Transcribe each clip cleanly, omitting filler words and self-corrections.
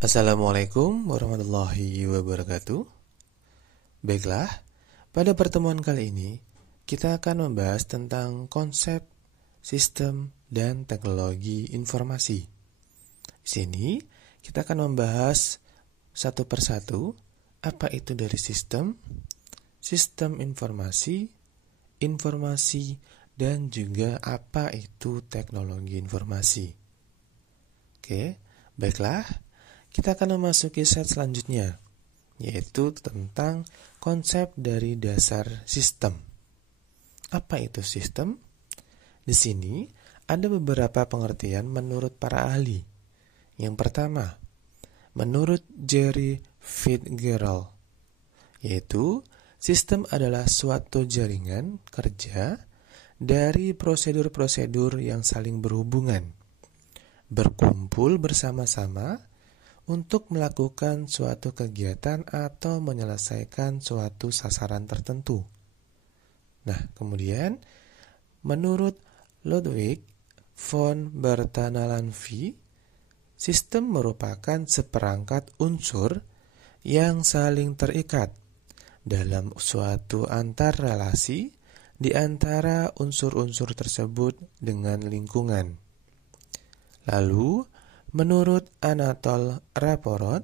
Assalamualaikum warahmatullahi wabarakatuh. Baiklah, pada pertemuan kali ini kita akan membahas tentang konsep, sistem, dan teknologi informasi. Di sini kita akan membahas satu persatu apa itu dari sistem, sistem informasi, informasi, dan juga apa itu teknologi informasi. Oke, baiklah. Kita akan memasuki set selanjutnya, yaitu tentang konsep dari dasar sistem. Apa itu sistem? Di sini ada beberapa pengertian menurut para ahli. Yang pertama, menurut Jerry Fitzgerald, yaitu sistem adalah suatu jaringan kerja dari prosedur-prosedur yang saling berhubungan, berkumpul bersama-sama untuk melakukan suatu kegiatan atau menyelesaikan suatu sasaran tertentu. Nah, kemudian menurut Ludwig von Bertalanffy, sistem merupakan seperangkat unsur yang saling terikat dalam suatu antar relasi di antara unsur-unsur tersebut dengan lingkungan. Lalu, menurut Anatole Raporot,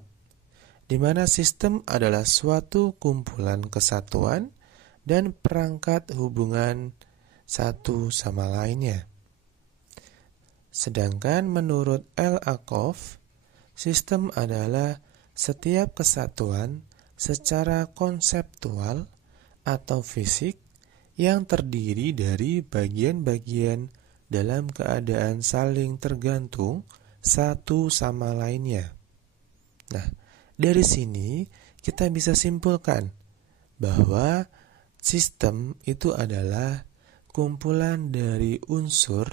di mana sistem adalah suatu kumpulan kesatuan dan perangkat hubungan satu sama lainnya. Sedangkan menurut L. Akoff, sistem adalah setiap kesatuan secara konseptual atau fisik yang terdiri dari bagian-bagian dalam keadaan saling tergantung satu sama lainnya. Nah, dari sini kita bisa simpulkan bahwa sistem itu adalah kumpulan dari unsur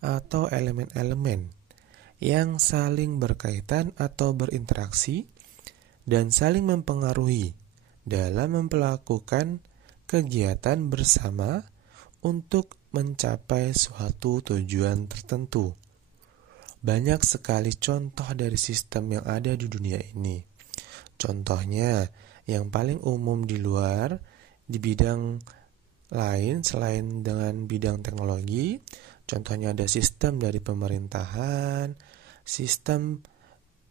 atau elemen-elemen yang saling berkaitan atau berinteraksi dan saling mempengaruhi dalam melakukan kegiatan bersama untuk mencapai suatu tujuan tertentu. Banyak sekali contoh dari sistem yang ada di dunia ini. Contohnya, yang paling umum di luar, di bidang lain selain dengan bidang teknologi, contohnya ada sistem dari pemerintahan, sistem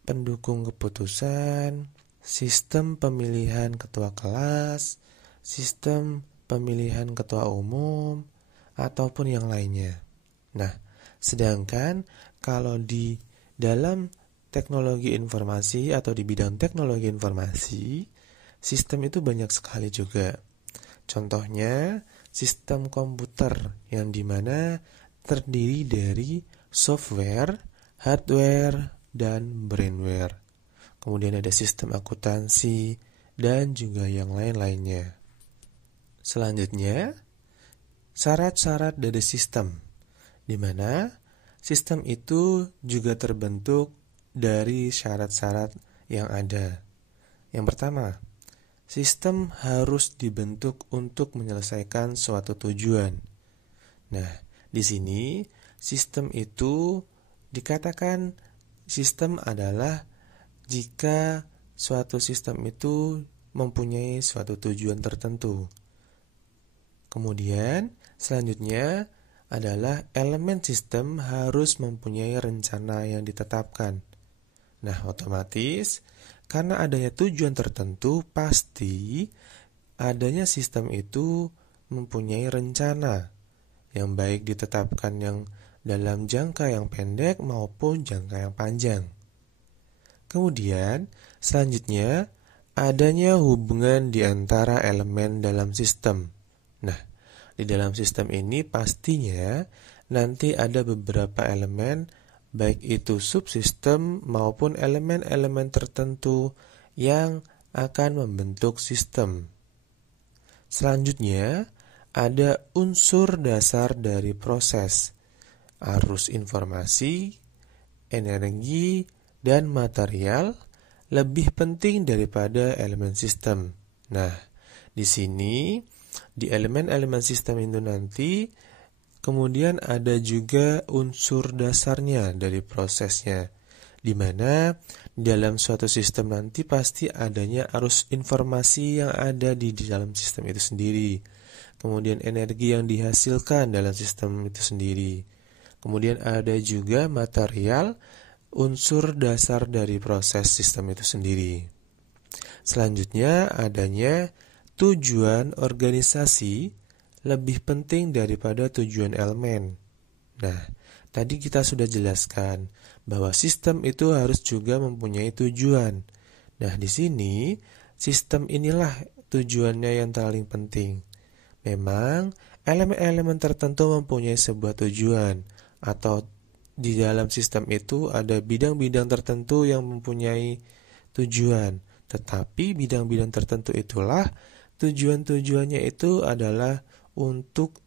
pendukung keputusan, sistem pemilihan ketua kelas, sistem pemilihan ketua umum, ataupun yang lainnya. Nah, sedangkan kalau di dalam teknologi informasi atau di bidang teknologi informasi, sistem itu banyak sekali juga. Contohnya, sistem komputer yang dimana terdiri dari software, hardware, dan brainware. Kemudian ada sistem akuntansi dan juga yang lain-lainnya. Selanjutnya, syarat-syarat dari sistem, di mana sistem itu juga terbentuk dari syarat-syarat yang ada. Yang pertama, sistem harus dibentuk untuk menyelesaikan suatu tujuan. Nah, di sini sistem itu dikatakan sistem adalah jika suatu sistem itu mempunyai suatu tujuan tertentu. Kemudian, selanjutnya adalah elemen sistem harus mempunyai rencana yang ditetapkan. Nah, otomatis karena adanya tujuan tertentu, pasti adanya sistem itu mempunyai rencana yang baik ditetapkan yang dalam jangka yang pendek maupun jangka yang panjang. Kemudian, selanjutnya adanya hubungan di antara elemen dalam sistem. Nah, di dalam sistem ini pastinya nanti ada beberapa elemen, baik itu subsistem maupun elemen-elemen tertentu yang akan membentuk sistem. Selanjutnya, ada unsur dasar dari proses, arus informasi, energi, dan material lebih penting daripada elemen sistem. Nah, di sini di elemen-elemen sistem itu nanti kemudian ada juga unsur dasarnya dari prosesnya, di mana di dalam suatu sistem nanti pasti adanya arus informasi yang ada di dalam sistem itu sendiri. Kemudian energi yang dihasilkan dalam sistem itu sendiri. Kemudian ada juga material, unsur dasar dari proses sistem itu sendiri. Selanjutnya adanya tujuan organisasi lebih penting daripada tujuan elemen. Nah, tadi kita sudah jelaskan bahwa sistem itu harus juga mempunyai tujuan. Nah, di sini sistem inilah tujuannya yang paling penting. Memang elemen-elemen tertentu mempunyai sebuah tujuan, atau di dalam sistem itu ada bidang-bidang tertentu yang mempunyai tujuan. Tetapi bidang-bidang tertentu itulah tujuan-tujuannya itu adalah untuk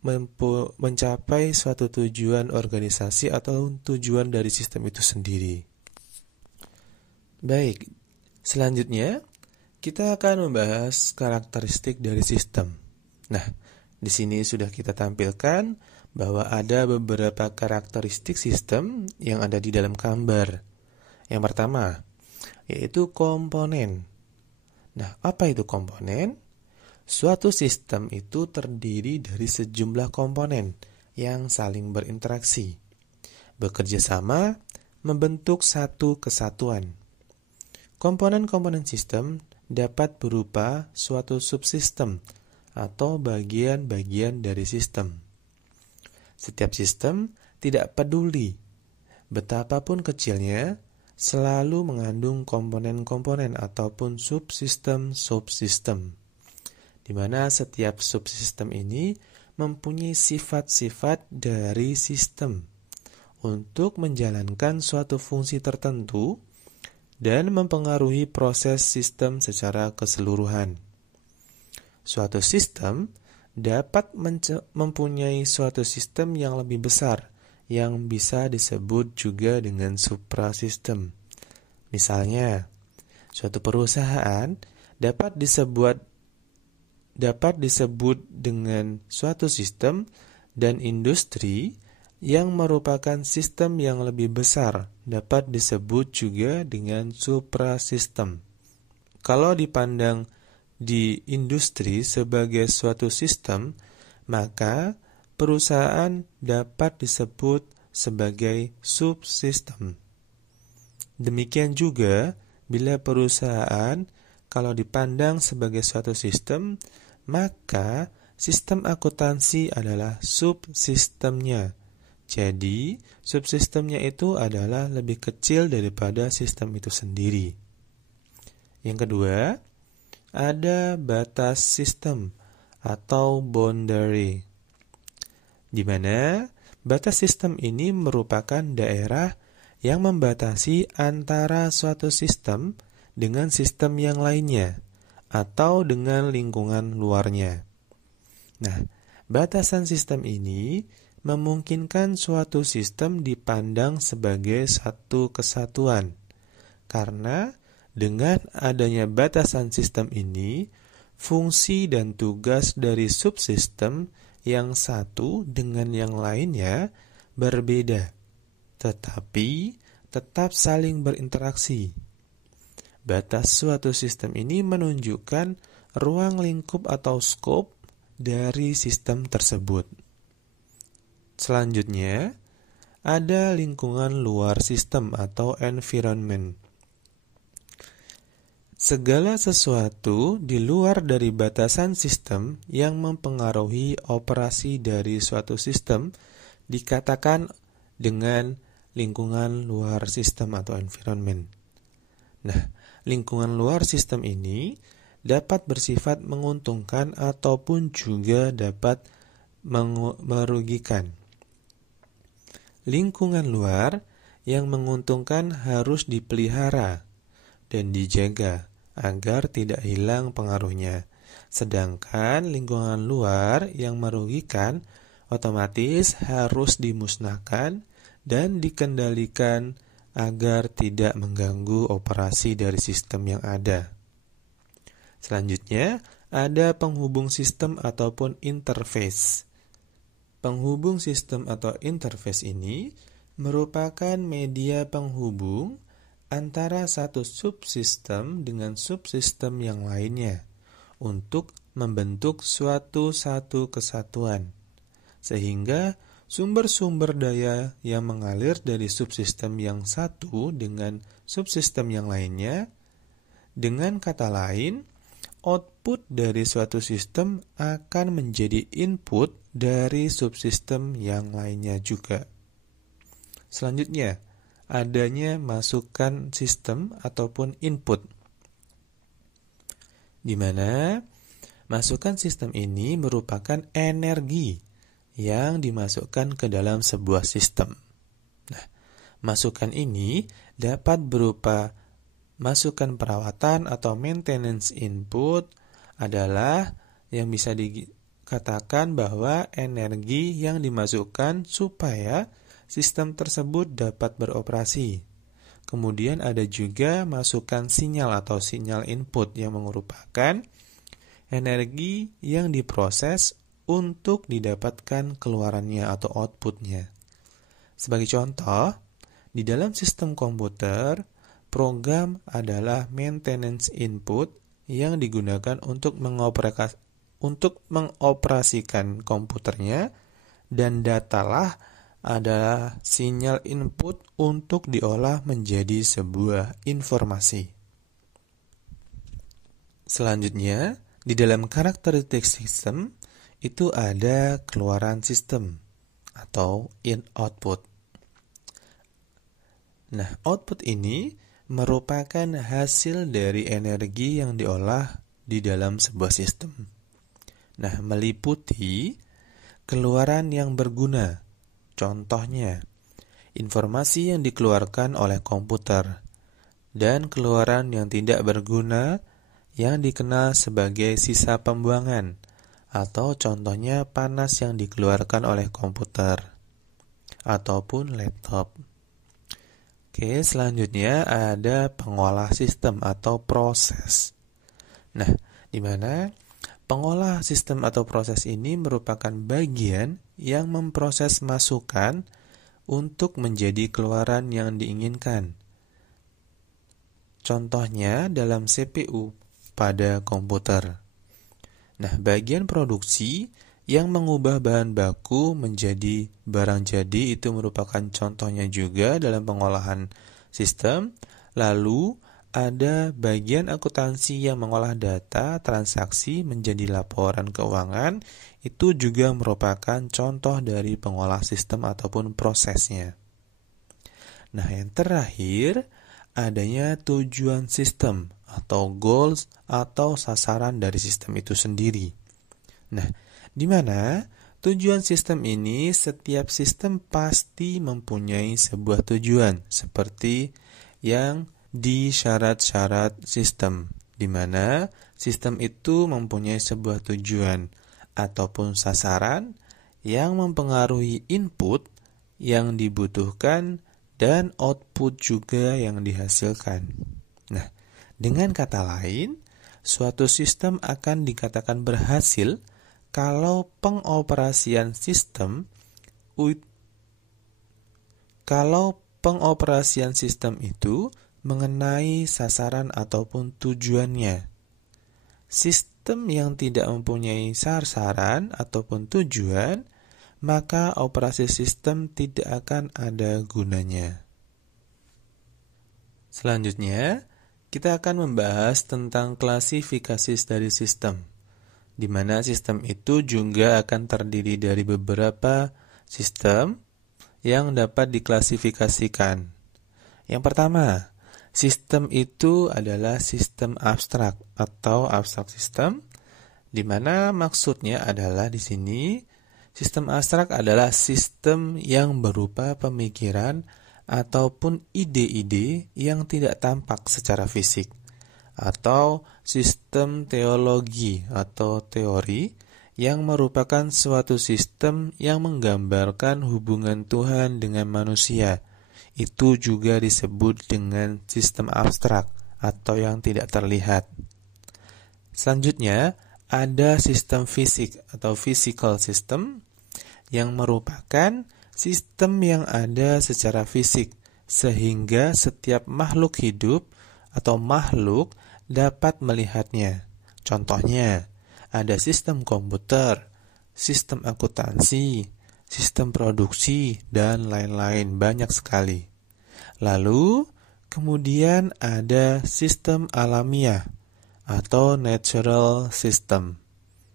mencapai suatu tujuan organisasi atau tujuan dari sistem itu sendiri. Baik, selanjutnya kita akan membahas karakteristik dari sistem. Nah, di sini sudah kita tampilkan bahwa ada beberapa karakteristik sistem yang ada di dalam gambar. Yang pertama, yaitu komponen. Nah, apa itu komponen? Suatu sistem itu terdiri dari sejumlah komponen yang saling berinteraksi, bekerja sama, membentuk satu kesatuan. Komponen-komponen sistem dapat berupa suatu subsistem atau bagian-bagian dari sistem. Setiap sistem tidak peduli betapapun kecilnya, selalu mengandung komponen-komponen ataupun subsistem-subsistem, di mana setiap subsistem ini mempunyai sifat-sifat dari sistem untuk menjalankan suatu fungsi tertentu dan mempengaruhi proses sistem secara keseluruhan. Suatu sistem dapat mempunyai suatu sistem yang lebih besar yang bisa disebut juga dengan suprasistem. Misalnya, suatu perusahaan dapat disebut dengan suatu sistem, dan industri yang merupakan sistem yang lebih besar dapat disebut juga dengan suprasistem. Kalau dipandang di industri sebagai suatu sistem, maka perusahaan dapat disebut sebagai subsistem. Demikian juga bila perusahaan kalau dipandang sebagai suatu sistem, maka sistem akuntansi adalah subsistemnya. Jadi, subsistemnya itu adalah lebih kecil daripada sistem itu sendiri. Yang kedua, ada batas sistem atau boundary, di mana batas sistem ini merupakan daerah yang membatasi antara suatu sistem dengan sistem yang lainnya atau dengan lingkungan luarnya. Nah, batasan sistem ini memungkinkan suatu sistem dipandang sebagai satu kesatuan. Karena dengan adanya batasan sistem ini, fungsi dan tugas dari subsistem yang satu dengan yang lainnya berbeda, tetapi tetap saling berinteraksi. Batas suatu sistem ini menunjukkan ruang lingkup atau skop dari sistem tersebut. Selanjutnya, ada lingkungan luar sistem atau environment. Segala sesuatu di luar dari batasan sistem yang mempengaruhi operasi dari suatu sistem dikatakan dengan lingkungan luar sistem atau environment. Nah, lingkungan luar sistem ini dapat bersifat menguntungkan ataupun juga dapat merugikan. Lingkungan luar yang menguntungkan harus dipelihara dan dijaga agar tidak hilang pengaruhnya. Sedangkan lingkungan luar yang merugikan otomatis harus dimusnahkan dan dikendalikan agar tidak mengganggu operasi dari sistem yang ada. Selanjutnya, ada penghubung sistem ataupun interface. Penghubung sistem atau interface ini merupakan media penghubung antara satu subsistem dengan subsistem yang lainnya untuk membentuk suatu kesatuan, sehingga sumber-sumber daya yang mengalir dari subsistem yang satu dengan subsistem yang lainnya, dengan kata lain, output dari suatu sistem akan menjadi input dari subsistem yang lainnya juga. Selanjutnya, adanya masukan sistem ataupun input, di mana masukan sistem ini merupakan energi yang dimasukkan ke dalam sebuah sistem. Nah, masukan ini dapat berupa masukan perawatan atau maintenance input adalah yang bisa dikatakan bahwa energi yang dimasukkan supaya sistem tersebut dapat beroperasi. Kemudian ada juga masukan sinyal atau sinyal input yang merupakan energi yang diproses untuk didapatkan keluarannya atau outputnya. Sebagai contoh, di dalam sistem komputer, program adalah maintenance input yang digunakan untuk mengoperasikan komputernya, dan datalah adalah sinyal input untuk diolah menjadi sebuah informasi. Selanjutnya, di dalam karakteristik sistem itu ada keluaran sistem atau in-output. Nah, output ini merupakan hasil dari energi yang diolah di dalam sebuah sistem. Nah, meliputi keluaran yang berguna. Contohnya, informasi yang dikeluarkan oleh komputer, dan keluaran yang tidak berguna yang dikenal sebagai sisa pembuangan, atau contohnya panas yang dikeluarkan oleh komputer ataupun laptop. Oke, selanjutnya ada pengolah sistem atau proses. Nah, di mana pengolah sistem atau proses ini merupakan bagian yang memproses masukan untuk menjadi keluaran yang diinginkan. Contohnya dalam CPU pada komputer. Nah, bagian produksi yang mengubah bahan baku menjadi barang jadi itu merupakan contohnya juga dalam pengolahan sistem. Lalu ada bagian akuntansi yang mengolah data transaksi menjadi laporan keuangan, itu juga merupakan contoh dari pengolah sistem ataupun prosesnya. Nah, yang terakhir adanya tujuan sistem atau goals atau sasaran dari sistem itu sendiri. Nah, di mana tujuan sistem ini, setiap sistem pasti mempunyai sebuah tujuan seperti yang di syarat-syarat sistem, di mana sistem itu mempunyai sebuah tujuan ataupun sasaran yang mempengaruhi input yang dibutuhkan dan output juga yang dihasilkan. Nah, dengan kata lain, suatu sistem akan dikatakan berhasil kalau pengoperasian sistem itu mengenai sasaran ataupun tujuannya. Sistem yang tidak mempunyai sasaran ataupun tujuan, maka operasi sistem tidak akan ada gunanya. Selanjutnya, kita akan membahas tentang klasifikasi dari sistem, di mana sistem itu juga akan terdiri dari beberapa sistem yang dapat diklasifikasikan. Yang pertama, sistem itu adalah sistem abstrak atau abstrak system, di mana maksudnya adalah di sini sistem abstrak adalah sistem yang berupa pemikiran ataupun ide-ide yang tidak tampak secara fisik, atau sistem teologi atau teori yang merupakan suatu sistem yang menggambarkan hubungan Tuhan dengan manusia. Itu juga disebut dengan sistem abstrak atau yang tidak terlihat. Selanjutnya, ada sistem fisik atau physical system yang merupakan sistem yang ada secara fisik sehingga setiap makhluk hidup atau makhluk dapat melihatnya. Contohnya, ada sistem komputer, sistem akuntansi, sistem produksi, dan lain-lain, banyak sekali. Lalu, kemudian ada sistem alamiah atau natural system.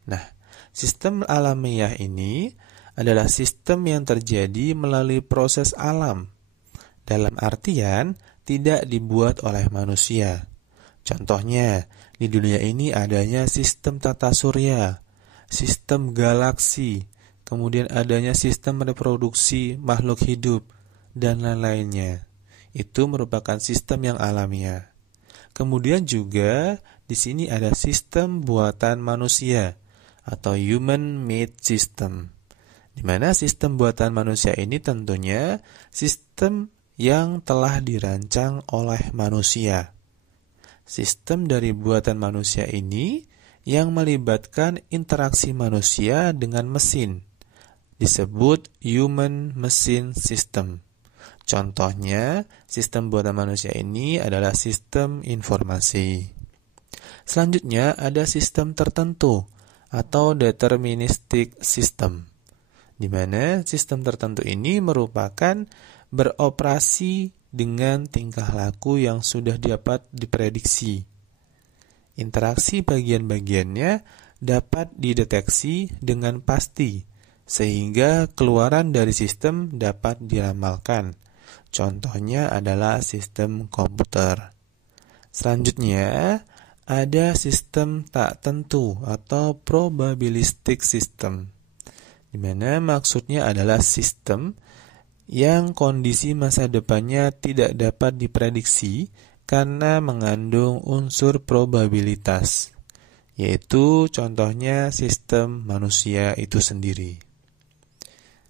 Nah, sistem alamiah ini adalah sistem yang terjadi melalui proses alam. Dalam artian, tidak dibuat oleh manusia. Contohnya, di dunia ini adanya sistem tata surya, sistem galaksi, kemudian adanya sistem reproduksi makhluk hidup, dan lain-lainnya. Itu merupakan sistem yang alamiah. Kemudian juga di sini ada sistem buatan manusia atau human-made system. Di mana sistem buatan manusia ini tentunya sistem yang telah dirancang oleh manusia. Sistem dari buatan manusia ini yang melibatkan interaksi manusia dengan mesin disebut human-machine system. Contohnya, sistem buatan manusia ini adalah sistem informasi. Selanjutnya, ada sistem tertentu atau deterministic system, di mana sistem tertentu ini merupakan beroperasi dengan tingkah laku yang sudah dapat diprediksi. Interaksi bagian-bagiannya dapat dideteksi dengan pasti, sehingga keluaran dari sistem dapat diramalkan. Contohnya adalah sistem komputer. Selanjutnya, ada sistem tak tentu atau probabilistic system, di mana maksudnya adalah sistem yang kondisi masa depannya tidak dapat diprediksi karena mengandung unsur probabilitas, yaitu contohnya sistem manusia itu sendiri.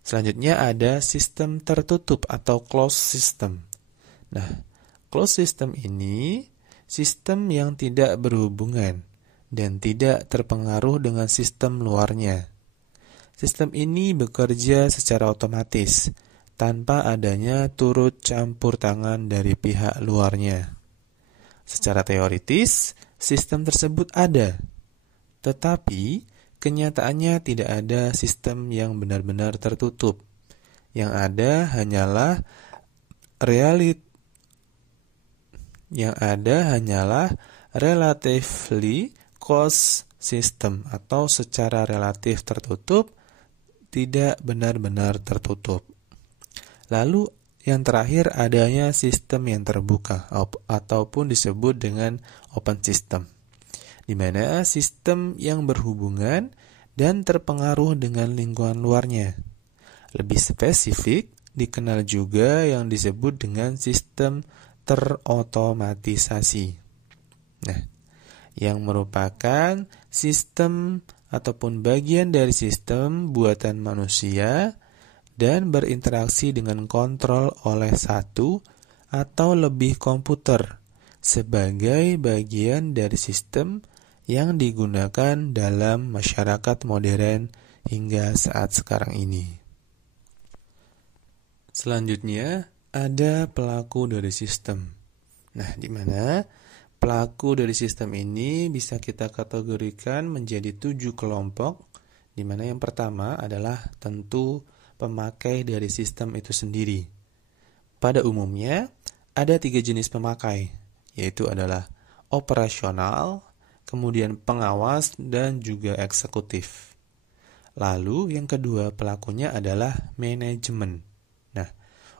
Selanjutnya ada sistem tertutup atau closed system. Nah, closed system ini sistem yang tidak berhubungan dan tidak terpengaruh dengan sistem luarnya. Sistem ini bekerja secara otomatis, tanpa adanya turut campur tangan dari pihak luarnya. Secara teoritis, sistem tersebut ada, tetapi kenyataannya tidak ada sistem yang benar-benar tertutup. Yang ada hanyalah relatively closed system atau secara relatif tertutup, tidak benar-benar tertutup. Lalu yang terakhir adanya sistem yang terbuka ataupun disebut dengan open system, di mana sistem yang berhubungan dan terpengaruh dengan lingkungan luarnya. Lebih spesifik, dikenal juga yang disebut dengan sistem terotomatisasi. Nah, yang merupakan sistem ataupun bagian dari sistem buatan manusia dan berinteraksi dengan kontrol oleh satu atau lebih komputer sebagai bagian dari sistem yang digunakan dalam masyarakat modern hingga saat sekarang ini. Selanjutnya, ada pelaku dari sistem. Nah, di mana pelaku dari sistem ini bisa kita kategorikan menjadi 7 kelompok, di mana yang pertama adalah tentu pemakai dari sistem itu sendiri. Pada umumnya, ada 3 jenis pemakai, yaitu adalah operasional, kemudian pengawas, dan juga eksekutif. Lalu yang kedua pelakunya adalah manajemen. Nah,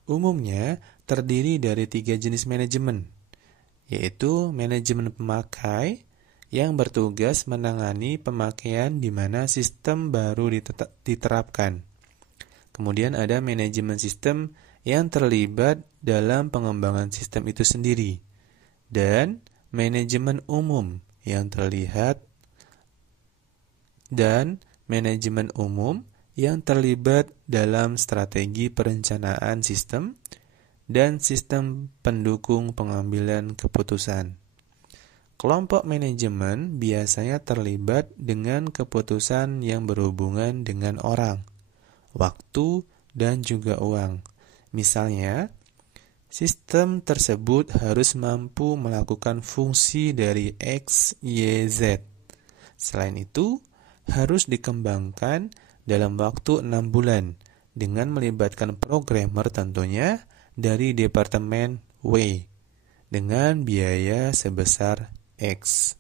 umumnya terdiri dari 3 jenis manajemen, yaitu manajemen pemakai yang bertugas menangani pemakaian di mana sistem baru diterapkan. Kemudian ada manajemen sistem yang terlibat dalam pengembangan sistem itu sendiri, dan manajemen umum yang terlibat dalam strategi perencanaan sistem dan sistem pendukung pengambilan keputusan. Kelompok manajemen biasanya terlibat dengan keputusan yang berhubungan dengan orang, waktu, dan juga uang. Misalnya, sistem tersebut harus mampu melakukan fungsi dari X, Y, Z. Selain itu, harus dikembangkan dalam waktu 6 bulan dengan melibatkan programmer tentunya dari Departemen W dengan biaya sebesar X.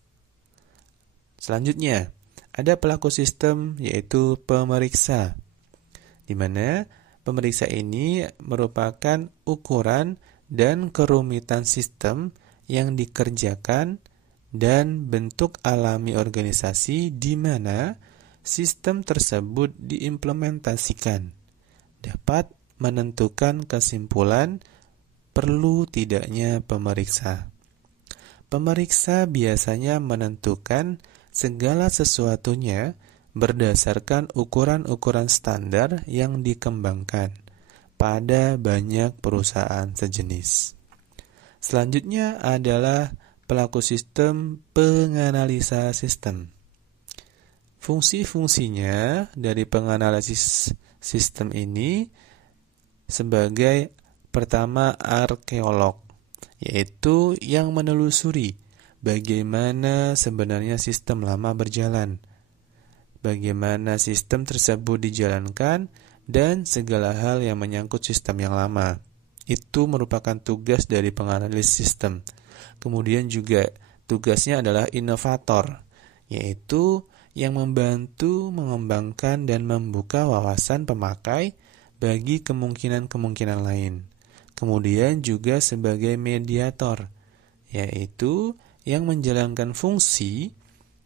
Selanjutnya, ada pelaku sistem yaitu pemeriksa, di mana pemeriksa ini merupakan ukuran dan kerumitan sistem yang dikerjakan dan bentuk alami organisasi di mana sistem tersebut diimplementasikan, dapat menentukan kesimpulan perlu tidaknya pemeriksa. Pemeriksa biasanya menentukan segala sesuatunya berdasarkan ukuran-ukuran standar yang dikembangkan pada banyak perusahaan sejenis. Selanjutnya adalah pelaku sistem penganalisa sistem. Fungsi-fungsinya dari penganalisis sistem ini sebagai pertama arkeolog, yaitu yang menelusuri bagaimana sebenarnya sistem lama berjalan, bagaimana sistem tersebut dijalankan, dan segala hal yang menyangkut sistem yang lama. Itu merupakan tugas dari penganalis sistem. Kemudian juga tugasnya adalah inovator, yaitu yang membantu mengembangkan dan membuka wawasan pemakai bagi kemungkinan-kemungkinan lain. Kemudian juga sebagai mediator, yaitu yang menjalankan fungsi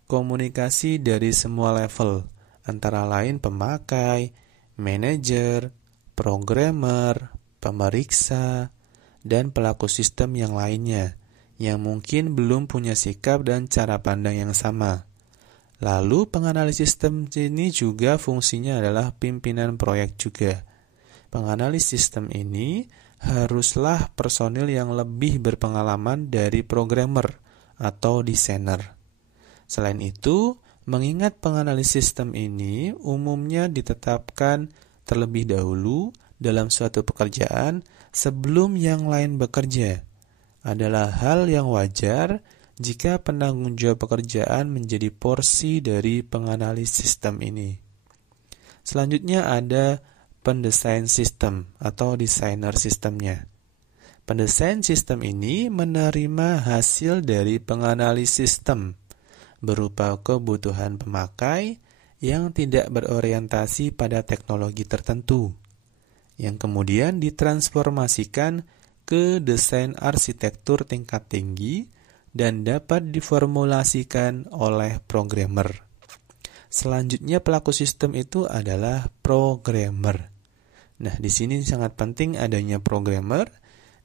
komunikasi dari semua level, antara lain pemakai, manajer, programmer, pemeriksa, dan pelaku sistem yang lainnya, yang mungkin belum punya sikap dan cara pandang yang sama. Lalu penganalis sistem ini juga fungsinya adalah pimpinan proyek juga. Penganalis sistem ini haruslah personil yang lebih berpengalaman dari programmer atau desainer. Selain itu, mengingat penganalis sistem ini umumnya ditetapkan terlebih dahulu dalam suatu pekerjaan sebelum yang lain bekerja, adalah hal yang wajar jika penanggung jawab pekerjaan menjadi porsi dari penganalis sistem ini. Selanjutnya ada pendesain sistem atau desainer sistemnya. Pendesain sistem ini menerima hasil dari penganalis sistem berupa kebutuhan pemakai yang tidak berorientasi pada teknologi tertentu, yang kemudian ditransformasikan ke desain arsitektur tingkat tinggi dan dapat diformulasikan oleh programmer. Selanjutnya pelaku sistem itu adalah programmer. Nah, di sini sangat penting adanya programmer,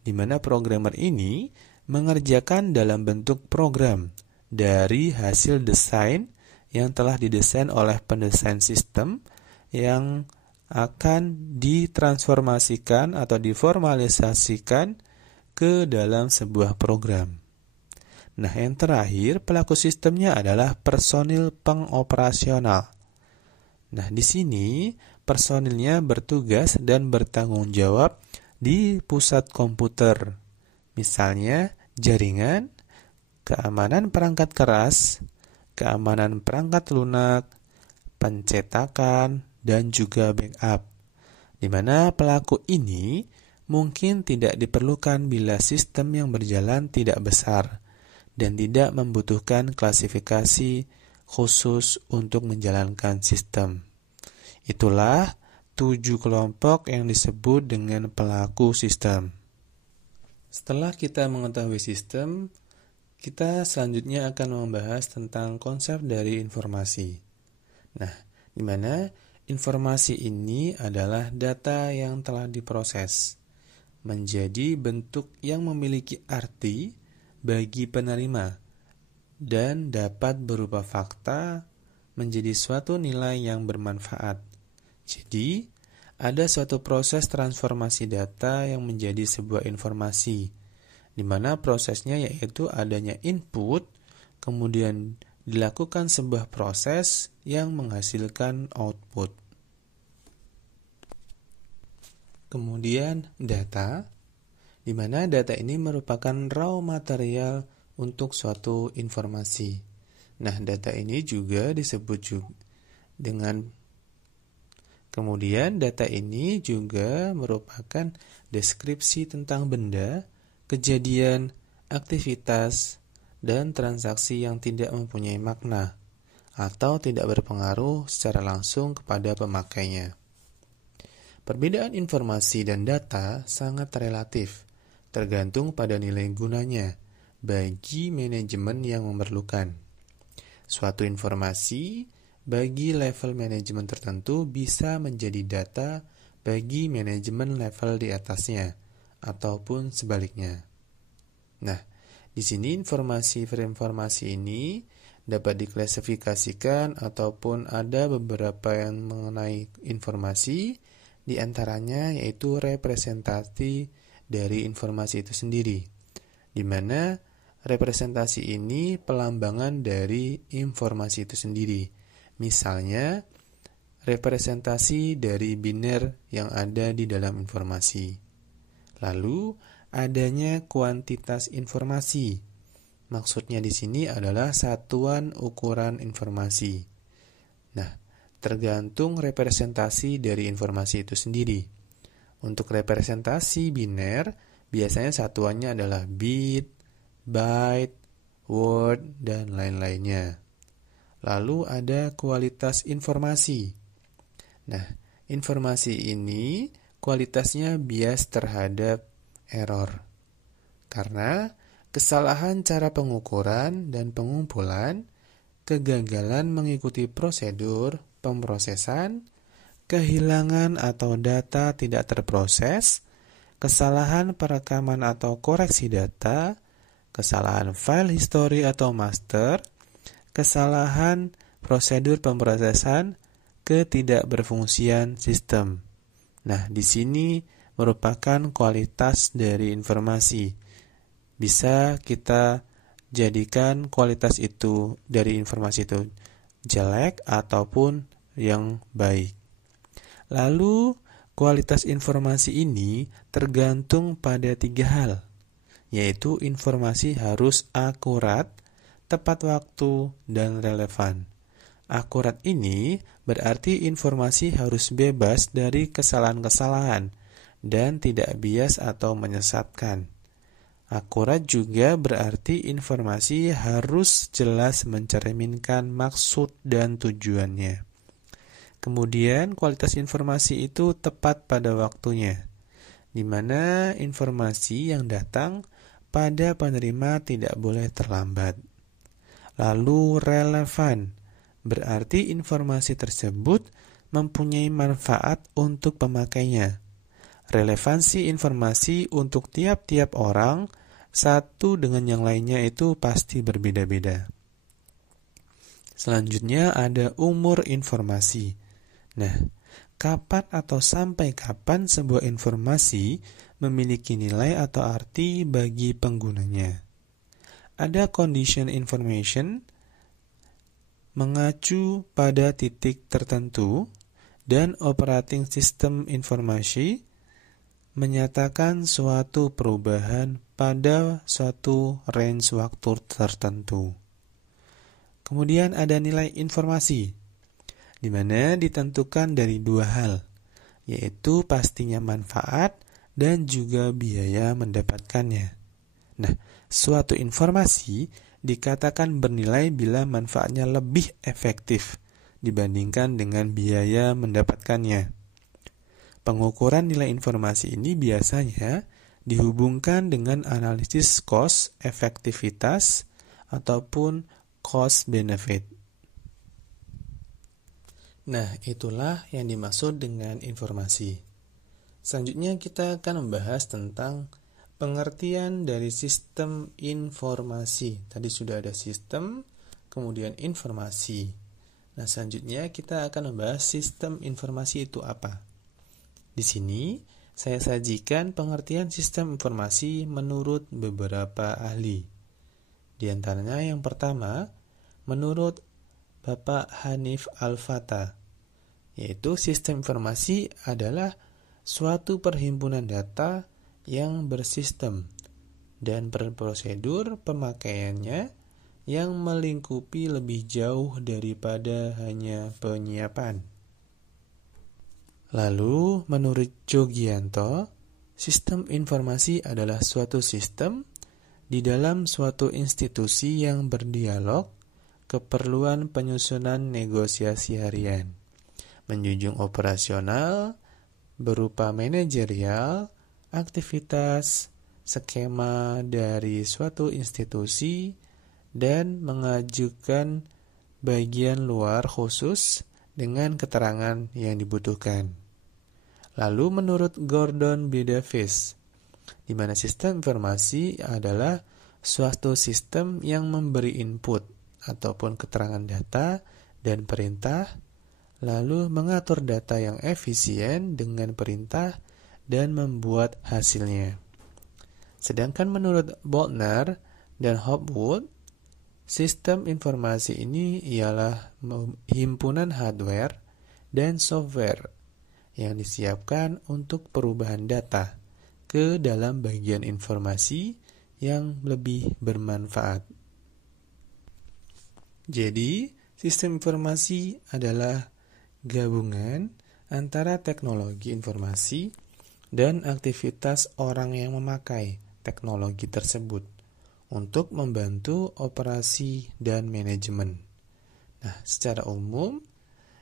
di mana programmer ini mengerjakan dalam bentuk program dari hasil desain yang telah didesain oleh pendesain sistem yang akan ditransformasikan atau diformalisasikan ke dalam sebuah program. Nah, yang terakhir, pelaku sistemnya adalah personil pengoperasional. Nah, di sini personilnya bertugas dan bertanggung jawab di pusat komputer. Misalnya, jaringan, keamanan perangkat keras, keamanan perangkat lunak, pencetakan, dan juga backup. Di mana pelaku ini mungkin tidak diperlukan bila sistem yang berjalan tidak besar dan tidak membutuhkan klasifikasi khusus untuk menjalankan sistem. Itulah 7 kelompok yang disebut dengan pelaku sistem. Setelah kita mengetahui sistem, kita selanjutnya akan membahas tentang konsep dari informasi. Nah, di mana informasi ini adalah data yang telah diproses menjadi bentuk yang memiliki arti bagi penerima dan dapat berupa fakta menjadi suatu nilai yang bermanfaat. Jadi, ada suatu proses transformasi data yang menjadi sebuah informasi, di mana prosesnya yaitu adanya input, kemudian dilakukan sebuah proses yang menghasilkan output. Kemudian data di mana data ini merupakan raw material untuk suatu informasi. Nah, data ini juga disebut dengan kemudian data ini juga merupakan deskripsi tentang benda, kejadian, aktivitas, dan transaksi yang tidak mempunyai makna atau tidak berpengaruh secara langsung kepada pemakainya. Perbedaan informasi dan data sangat relatif, tergantung pada nilai gunanya bagi manajemen yang memerlukan. Suatu informasi bagi level manajemen tertentu bisa menjadi data bagi manajemen level di atasnya, ataupun sebaliknya. Nah, di sini informasi ini dapat diklasifikasikan ataupun ada beberapa yang mengenai informasi, di antaranya yaitu representasi dari informasi itu sendiri, di mana representasi ini pelambangan dari informasi itu sendiri. Misalnya, representasi dari biner yang ada di dalam informasi. Lalu, adanya kuantitas informasi. Maksudnya di sini adalah satuan ukuran informasi. Nah, tergantung representasi dari informasi itu sendiri. Untuk representasi biner, biasanya satuannya adalah bit, byte, word, dan lain-lainnya. Lalu ada kualitas informasi. Nah, informasi ini kualitasnya bias terhadap error. Karena kesalahan cara pengukuran dan pengumpulan, kegagalan mengikuti prosedur pemrosesan, kehilangan atau data tidak terproses, kesalahan perekaman atau koreksi data, kesalahan file history atau master, kesalahan prosedur pemrosesan, ketidakberfungsian sistem. Nah, di sini merupakan kualitas dari informasi. Bisa kita jadikan kualitas itu dari informasi itu jelek ataupun yang baik. Lalu, kualitas informasi ini tergantung pada 3 hal, yaitu informasi harus akurat, tepat waktu, dan relevan. Akurat ini berarti informasi harus bebas dari kesalahan-kesalahan dan tidak bias atau menyesatkan. Akurat juga berarti informasi harus jelas mencerminkan maksud dan tujuannya. Kemudian, kualitas informasi itu tepat pada waktunya, di mana informasi yang datang pada penerima tidak boleh terlambat. Lalu, relevan, berarti informasi tersebut mempunyai manfaat untuk pemakainya. Relevansi informasi untuk tiap-tiap orang, satu dengan yang lainnya itu pasti berbeda-beda. Selanjutnya ada umur informasi. Nah, kapan atau sampai kapan sebuah informasi memiliki nilai atau arti bagi penggunanya? Ada condition information mengacu pada titik tertentu dan operating system informasi menyatakan suatu perubahan pada suatu range waktu tertentu. Kemudian ada nilai informasi, di mana ditentukan dari 2 hal, yaitu pastinya manfaat dan juga biaya mendapatkannya. Nah, suatu informasi dikatakan bernilai bila manfaatnya lebih efektif dibandingkan dengan biaya mendapatkannya. Pengukuran nilai informasi ini biasanya dihubungkan dengan analisis cost efektivitas ataupun cost benefit. Nah, itulah yang dimaksud dengan informasi. Selanjutnya kita akan membahas tentang pengertian dari sistem informasi. Tadi sudah ada sistem, kemudian informasi. Nah, selanjutnya kita akan membahas sistem informasi itu apa. Di sini saya sajikan pengertian sistem informasi menurut beberapa ahli. Di antaranya yang pertama, menurut Bapak Hanif Al-Fatah, yaitu sistem informasi adalah suatu perhimpunan data yang bersistem dan prosedur pemakaiannya yang melingkupi lebih jauh daripada hanya penyiapan. Lalu, menurut Jogianto, sistem informasi adalah suatu sistem di dalam suatu institusi yang berdialog keperluan penyusunan negosiasi harian, menjunjung operasional berupa manajerial, aktivitas, skema dari suatu institusi, dan mengajukan bagian luar khusus dengan keterangan yang dibutuhkan. Lalu menurut Gordon B. Davis, di mana sistem informasi adalah suatu sistem yang memberi input ataupun keterangan data dan perintah, lalu mengatur data yang efisien dengan perintah dan membuat hasilnya. Sedangkan menurut Boltner dan Hopwood, sistem informasi ini ialah himpunan hardware dan software yang disiapkan untuk perubahan data ke dalam bagian informasi yang lebih bermanfaat. Jadi, sistem informasi adalah gabungan antara teknologi informasi dan aktivitas orang yang memakai teknologi tersebut untuk membantu operasi dan manajemen. Nah, secara umum,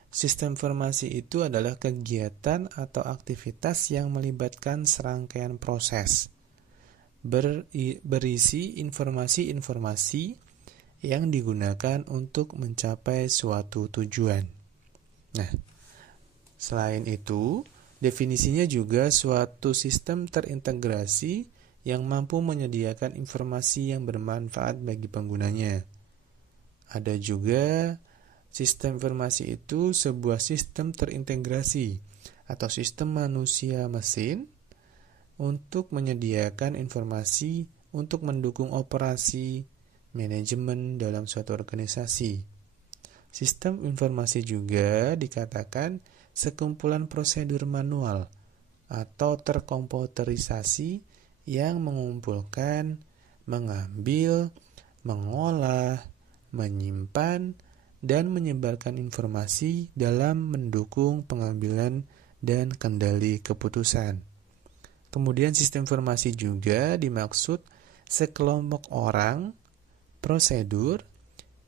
sistem informasi itu adalah kegiatan atau aktivitas yang melibatkan serangkaian proses berisi informasi-informasi yang digunakan untuk mencapai suatu tujuan. Nah, selain itu, definisinya juga suatu sistem terintegrasi yang mampu menyediakan informasi yang bermanfaat bagi penggunanya. Ada juga sistem informasi itu sebuah sistem terintegrasi atau sistem manusia-mesin untuk menyediakan informasi untuk mendukung operasi manajemen dalam suatu organisasi. Sistem informasi juga dikatakan sekumpulan prosedur manual atau terkomputerisasi yang mengumpulkan, mengambil, mengolah, menyimpan, dan menyebarkan informasi dalam mendukung pengambilan dan kendali keputusan. Kemudian sistem informasi juga dimaksud sekelompok orang, prosedur,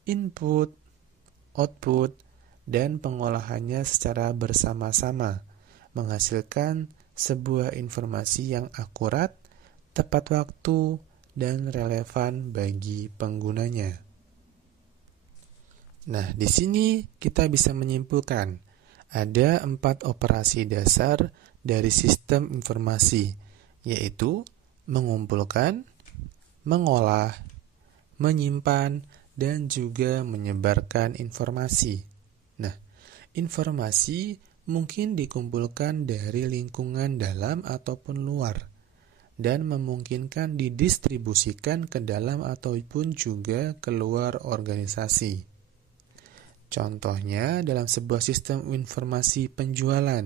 input, output, dan pengolahannya secara bersama-sama, menghasilkan sebuah informasi yang akurat, tepat waktu, dan relevan bagi penggunanya. Nah, di sini kita bisa menyimpulkan ada 4 operasi dasar dari sistem informasi, yaitu mengumpulkan, mengolah, menyimpan, dan juga menyebarkan informasi. Nah, informasi mungkin dikumpulkan dari lingkungan dalam ataupun luar, dan memungkinkan didistribusikan ke dalam ataupun juga keluar organisasi. Contohnya dalam sebuah sistem informasi penjualan,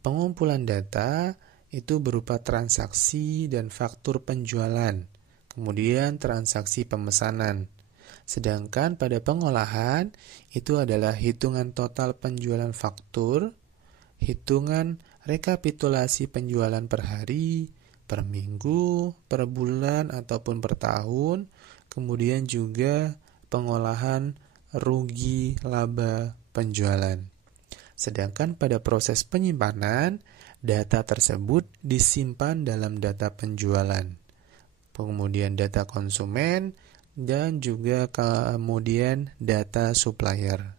pengumpulan data itu berupa transaksi dan faktur penjualan, kemudian transaksi pemesanan. Sedangkan pada pengolahan itu adalah hitungan total penjualan faktur, hitungan rekapitulasi penjualan per hari, per minggu, per bulan ataupun per tahun, kemudian juga pengolahan rugi laba penjualan. Sedangkan pada proses penyimpanan, data tersebut disimpan dalam data penjualan, kemudian data konsumen, dan juga kemudian data supplier.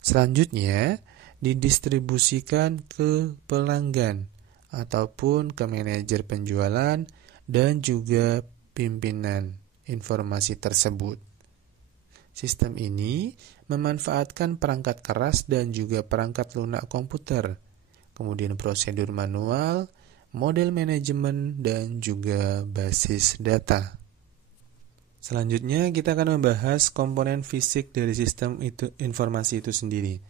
Selanjutnya, didistribusikan ke pelanggan ataupun ke manajer penjualan dan juga pimpinan informasi tersebut. Sistem ini memanfaatkan perangkat keras dan juga perangkat lunak komputer, kemudian prosedur manual, model manajemen, dan juga basis data. Selanjutnya kita akan membahas komponen fisik dari sistem informasi itu sendiri,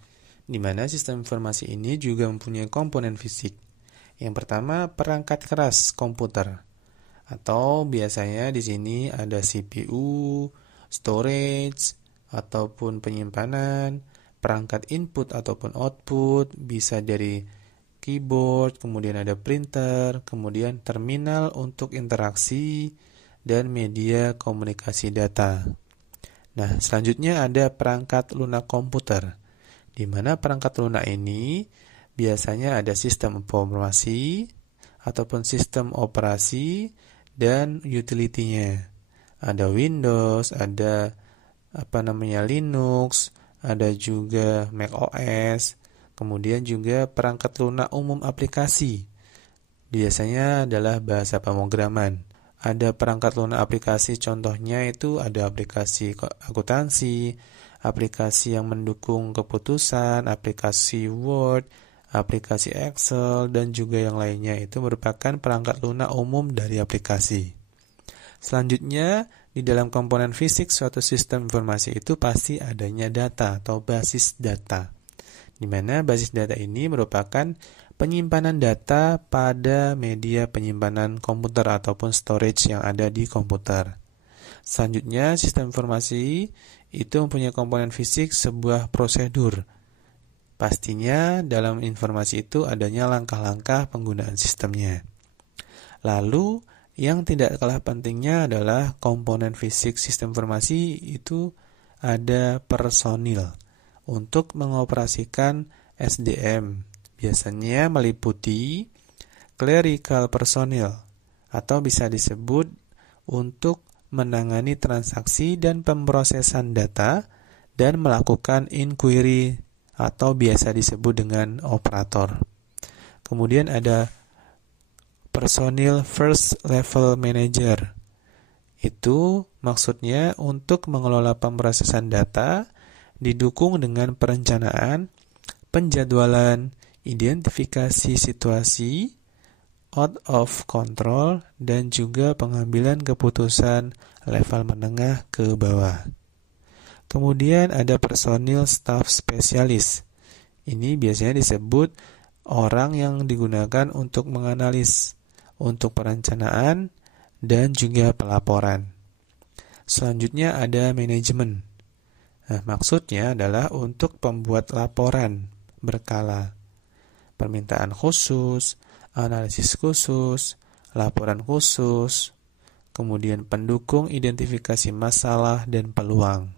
di mana sistem informasi ini juga mempunyai komponen fisik, Yang pertama, perangkat keras komputer. Atau biasanya di sini ada CPU, storage, ataupun penyimpanan, perangkat input ataupun output, bisa dari keyboard, kemudian ada printer, kemudian terminal untuk interaksi, dan media komunikasi data. Nah, selanjutnya ada perangkat lunak komputer, di mana perangkat lunak ini biasanya ada sistem informasi ataupun sistem operasi dan utility-nya. Ada Windows, ada Linux, ada juga macOS, kemudian juga perangkat lunak umum aplikasi. Biasanya adalah bahasa pemrograman. Ada perangkat lunak aplikasi, contohnya itu ada aplikasi akuntansi, aplikasi yang mendukung keputusan, aplikasi Word, aplikasi Excel, dan juga yang lainnya. Itu merupakan perangkat lunak umum dari aplikasi. Selanjutnya, di dalam komponen fisik suatu sistem informasi itu pasti adanya data atau basis data, di mana basis data ini merupakan penyimpanan data pada media penyimpanan komputer ataupun storage yang ada di komputer. Selanjutnya, sistem informasi itu mempunyai komponen fisik sebuah prosedur. Pastinya dalam informasi itu adanya langkah-langkah penggunaan sistemnya. Lalu, yang tidak kalah pentingnya adalah komponen fisik sistem informasi itu ada personil untuk mengoperasikan SDM. Biasanya meliputi clerical personnel atau bisa disebut untuk menangani transaksi dan pemrosesan data dan melakukan inquiry atau biasa disebut dengan operator. Kemudian ada personil first level manager. Itu maksudnya untuk mengelola pemrosesan data didukung dengan perencanaan, penjadwalan, identifikasi situasi, out of control, dan juga pengambilan keputusan level menengah ke bawah. Kemudian ada personil staff spesialis. Ini biasanya disebut orang yang digunakan untuk menganalis, untuk perencanaan, dan juga pelaporan. Selanjutnya ada manajemen. Nah, maksudnya adalah untuk pembuat laporan berkala, permintaan khusus, analisis khusus, laporan khusus, kemudian pendukung identifikasi masalah dan peluang.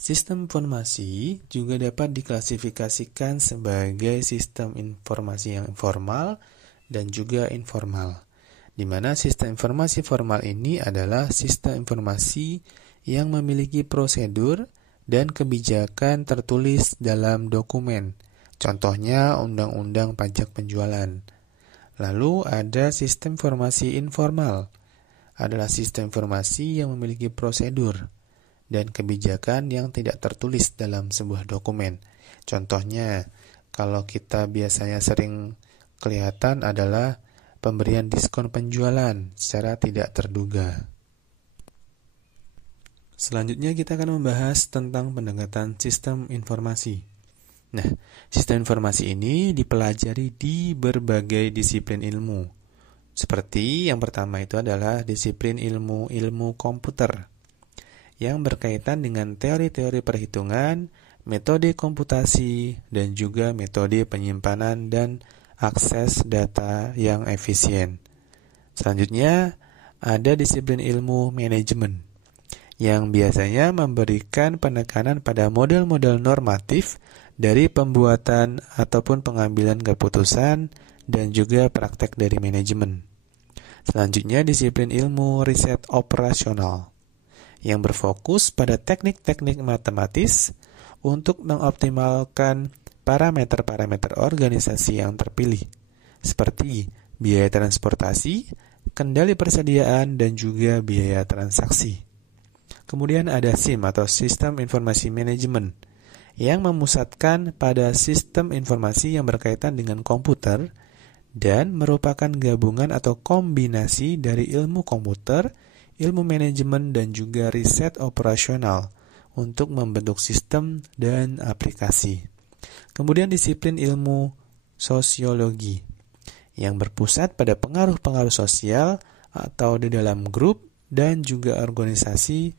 Sistem informasi juga dapat diklasifikasikan sebagai sistem informasi yang formal dan juga informal, di mana sistem informasi formal ini adalah sistem informasi yang memiliki prosedur dan kebijakan tertulis dalam dokumen. Contohnya Undang-Undang Pajak Penjualan. Lalu ada sistem informasi informal. Adalah sistem informasi yang memiliki prosedur dan kebijakan yang tidak tertulis dalam sebuah dokumen. Contohnya, kalau kita biasanya sering kelihatan adalah pemberian diskon penjualan secara tidak terduga. Selanjutnya kita akan membahas tentang pendekatan sistem informasi. Nah, sistem informasi ini dipelajari di berbagai disiplin ilmu. Seperti yang pertama itu adalah disiplin ilmu komputer yang berkaitan dengan teori-teori perhitungan, metode komputasi, dan juga metode penyimpanan dan akses data yang efisien. Selanjutnya, ada disiplin ilmu manajemen yang biasanya memberikan penekanan pada model-model normatif dari pembuatan ataupun pengambilan keputusan dan juga praktek dari manajemen. Selanjutnya, disiplin ilmu riset operasional yang berfokus pada teknik-teknik matematis untuk mengoptimalkan parameter-parameter organisasi yang terpilih, seperti biaya transportasi, kendali persediaan, dan juga biaya transaksi. Kemudian ada SIM atau Sistem Informasi Manajemen yang memusatkan pada sistem informasi yang berkaitan dengan komputer dan merupakan gabungan atau kombinasi dari ilmu komputer, ilmu manajemen, dan juga riset operasional untuk membentuk sistem dan aplikasi. Kemudian disiplin ilmu sosiologi yang berpusat pada pengaruh-pengaruh sosial atau di dalam grup dan juga organisasi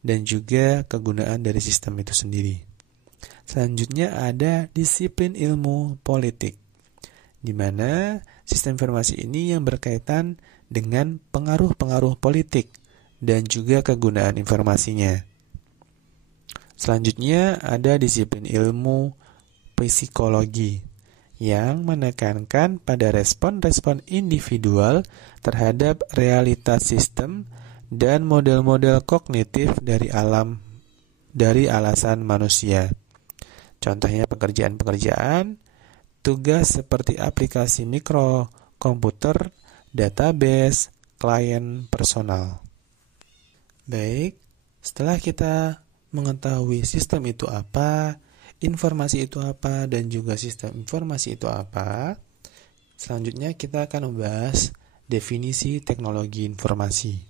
dan juga kegunaan dari sistem itu sendiri. Selanjutnya ada disiplin ilmu politik, di mana sistem informasi ini yang berkaitan dengan pengaruh-pengaruh politik dan juga kegunaan informasinya. Selanjutnya ada disiplin ilmu psikologi yang menekankan pada respon-respon individual terhadap realitas sistem dan model-model kognitif dari alasan manusia. Contohnya pekerjaan-pekerjaan, tugas seperti aplikasi mikrokomputer, database, klien personal. Baik, setelah kita mengetahui sistem itu apa, informasi itu apa, dan juga sistem informasi itu apa, selanjutnya kita akan membahas definisi teknologi informasi.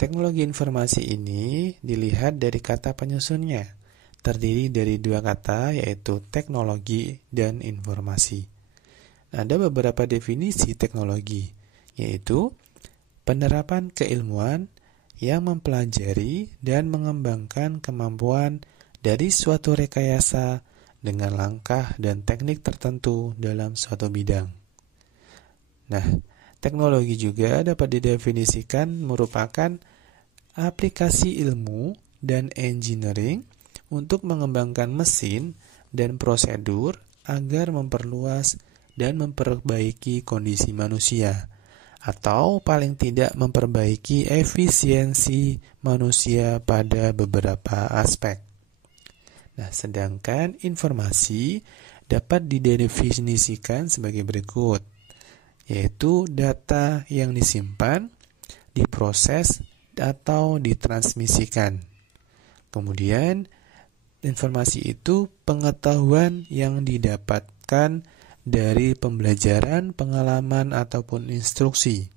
Teknologi informasi ini dilihat dari kata penyusunnya, terdiri dari dua kata yaitu teknologi dan informasi. Ada beberapa definisi teknologi, yaitu penerapan keilmuan yang mempelajari dan mengembangkan kemampuan dari suatu rekayasa dengan langkah dan teknik tertentu dalam suatu bidang. Nah, teknologi juga dapat didefinisikan merupakan aplikasi ilmu dan engineering untuk mengembangkan mesin dan prosedur agar memperluas dan memperbaiki kondisi manusia, atau paling tidak memperbaiki efisiensi manusia pada beberapa aspek. Nah, sedangkan informasi dapat didefinisikan sebagai berikut, yaitu data yang disimpan, diproses, atau ditransmisikan. Kemudian, informasi itu pengetahuan yang didapatkan dari pembelajaran, pengalaman, ataupun instruksi.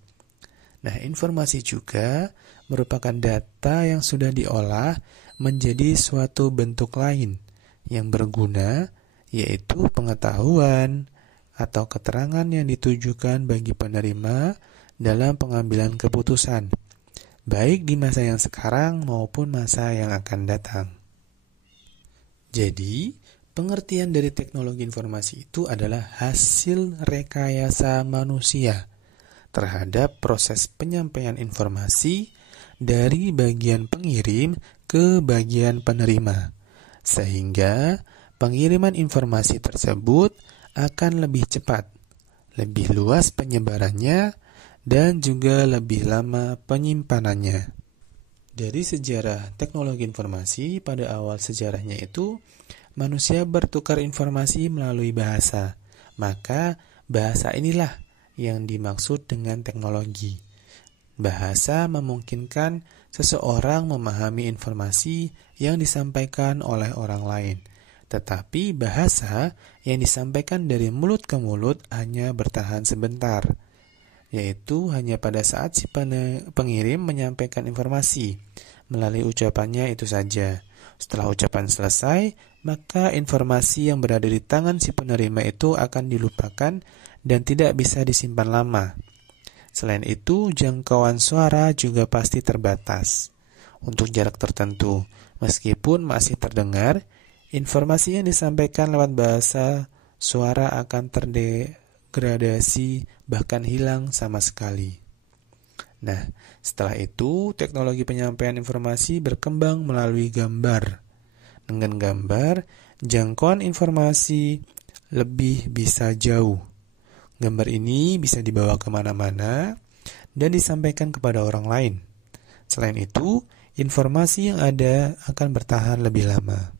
Nah, informasi juga merupakan data yang sudah diolah menjadi suatu bentuk lain yang berguna, yaitu pengetahuan atau keterangan yang ditujukan bagi penerima dalam pengambilan keputusan, baik di masa yang sekarang maupun masa yang akan datang. Jadi, pengertian dari teknologi informasi itu adalah hasil rekayasa manusia terhadap proses penyampaian informasi dari bagian pengirim ke bagian penerima, sehingga pengiriman informasi tersebut akan lebih cepat, lebih luas penyebarannya, dan juga lebih lama penyimpanannya. Dari sejarah teknologi informasi, pada awal sejarahnya itu, manusia bertukar informasi melalui bahasa. Maka bahasa inilah yang dimaksud dengan teknologi. Bahasa memungkinkan seseorang memahami informasi yang disampaikan oleh orang lain. Tetapi bahasa yang disampaikan dari mulut ke mulut hanya bertahan sebentar, yaitu hanya pada saat si pengirim menyampaikan informasi melalui ucapannya itu saja. Setelah ucapan selesai, maka informasi yang berada di tangan si penerima itu akan dilupakan dan tidak bisa disimpan lama. Selain itu, jangkauan suara juga pasti terbatas untuk jarak tertentu. Meskipun masih terdengar, informasi yang disampaikan lewat bahasa suara akan terdegradasi bahkan hilang sama sekali. Nah, setelah itu teknologi penyampaian informasi berkembang melalui gambar. Dengan gambar, jangkauan informasi lebih bisa jauh. Gambar ini bisa dibawa kemana-mana dan disampaikan kepada orang lain. Selain itu, informasi yang ada akan bertahan lebih lama.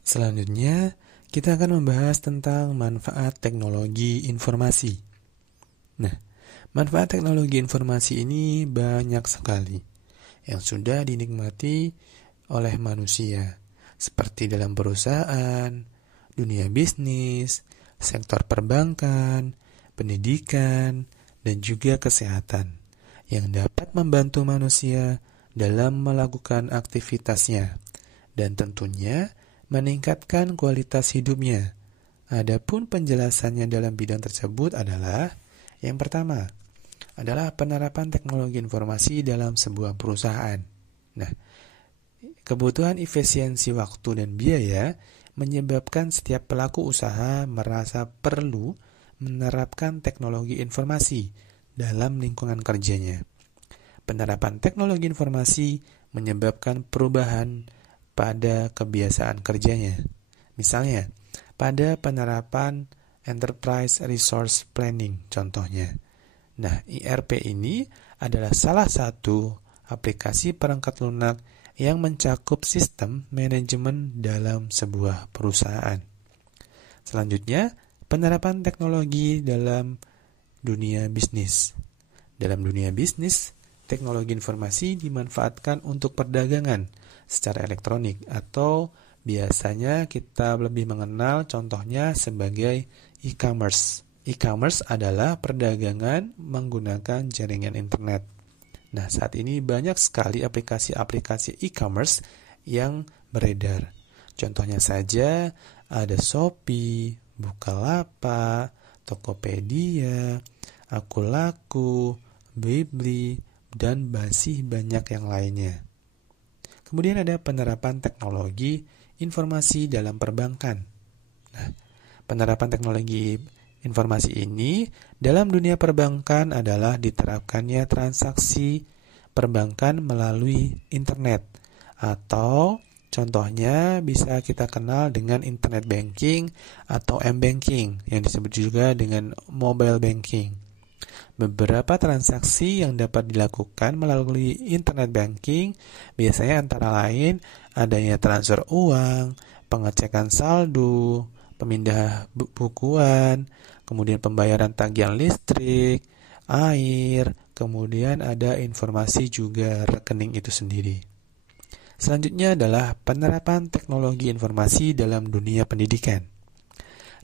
Selanjutnya, kita akan membahas tentang manfaat teknologi informasi. Nah, manfaat teknologi informasi ini banyak sekali yang sudah dinikmati oleh manusia, seperti dalam perusahaan, dunia bisnis, sektor perbankan, pendidikan, dan juga kesehatan, yang dapat membantu manusia dalam melakukan aktivitasnya, dan tentunya meningkatkan kualitas hidupnya, Adapun penjelasannya dalam bidang tersebut adalah yang pertama adalah penerapan teknologi informasi dalam sebuah perusahaan. Nah, kebutuhan efisiensi waktu dan biaya menyebabkan setiap pelaku usaha merasa perlu menerapkan teknologi informasi dalam lingkungan kerjanya. Penerapan teknologi informasi menyebabkan perubahan pada kebiasaan kerjanya. Misalnya, pada penerapan Enterprise Resource Planning contohnya. Nah, ERP ini adalah salah satu aplikasi perangkat lunak yang mencakup sistem manajemen dalam sebuah perusahaan. Selanjutnya, penerapan teknologi dalam dunia bisnis. Dalam dunia bisnis, teknologi informasi dimanfaatkan untuk perdagangan secara elektronik atau biasanya kita lebih mengenal contohnya sebagai e-commerce. E-commerce adalah perdagangan menggunakan jaringan internet. Nah, saat ini banyak sekali aplikasi-aplikasi e-commerce yang beredar. Contohnya saja ada Shopee, Bukalapak, Tokopedia, Akulaku, Blibli, dan masih banyak yang lainnya. Kemudian ada penerapan teknologi informasi dalam perbankan. Nah, penerapan teknologi informasi ini dalam dunia perbankan adalah diterapkannya transaksi perbankan melalui internet atau contohnya bisa kita kenal dengan internet banking atau m-banking yang disebut juga dengan mobile banking. Beberapa transaksi yang dapat dilakukan melalui internet banking biasanya antara lain adanya transfer uang, pengecekan saldo, pemindah bukuan, kemudian pembayaran tagihan listrik, air, kemudian ada informasi juga rekening itu sendiri. Selanjutnya adalah penerapan teknologi informasi dalam dunia pendidikan.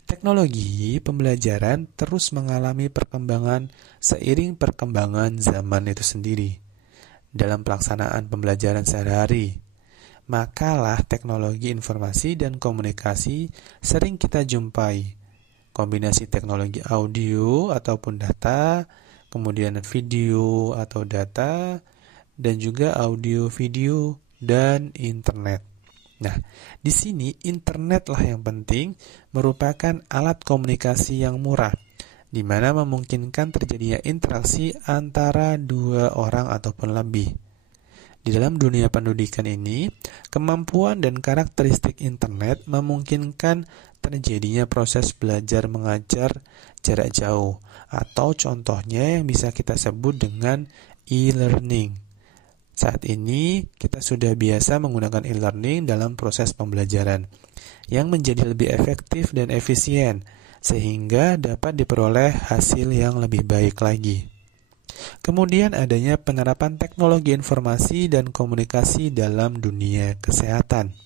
Teknologi pembelajaran terus mengalami perkembangan seiring perkembangan zaman itu sendiri. Dalam pelaksanaan pembelajaran sehari-hari, makalah teknologi informasi dan komunikasi sering kita jumpai. Kombinasi teknologi audio ataupun data, kemudian video atau data, dan juga audio, video, dan internet. Nah, di sini internetlah yang penting merupakan alat komunikasi yang murah, di mana memungkinkan terjadinya interaksi antara dua orang ataupun lebih. Di dalam dunia pendidikan ini, kemampuan dan karakteristik internet memungkinkan terjadinya proses belajar mengajar jarak jauh, atau contohnya yang bisa kita sebut dengan e-learning. Saat ini kita sudah biasa menggunakan e-learning dalam proses pembelajaran yang menjadi lebih efektif dan efisien sehingga dapat diperoleh hasil yang lebih baik lagi. Kemudian adanya penerapan teknologi informasi dan komunikasi dalam dunia kesehatan.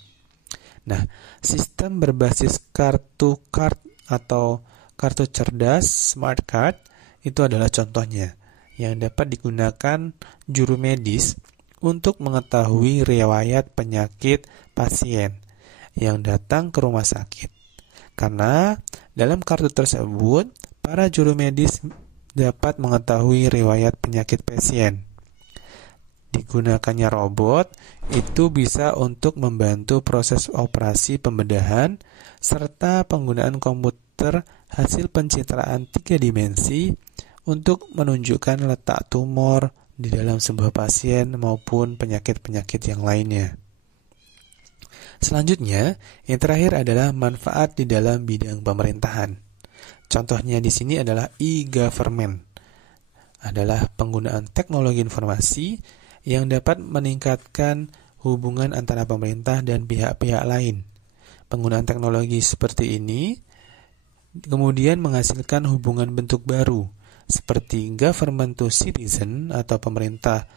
Nah, sistem berbasis kartu card atau kartu cerdas smart card itu adalah contohnya yang dapat digunakan juru medis untuk mengetahui riwayat penyakit pasien yang datang ke rumah sakit. Karena dalam kartu tersebut, para juru medis dapat mengetahui riwayat penyakit pasien. Digunakannya robot itu bisa untuk membantu proses operasi pembedahan serta penggunaan komputer hasil pencitraan 3 dimensi untuk menunjukkan letak tumor di dalam sebuah pasien maupun penyakit-penyakit yang lainnya. Selanjutnya, yang terakhir adalah manfaat di dalam bidang pemerintahan. Contohnya di sini adalah e-government, adalah penggunaan teknologi informasi yang dapat meningkatkan hubungan antara pemerintah dan pihak-pihak lain. Penggunaan teknologi seperti ini kemudian menghasilkan hubungan bentuk baru, seperti government to citizen atau pemerintah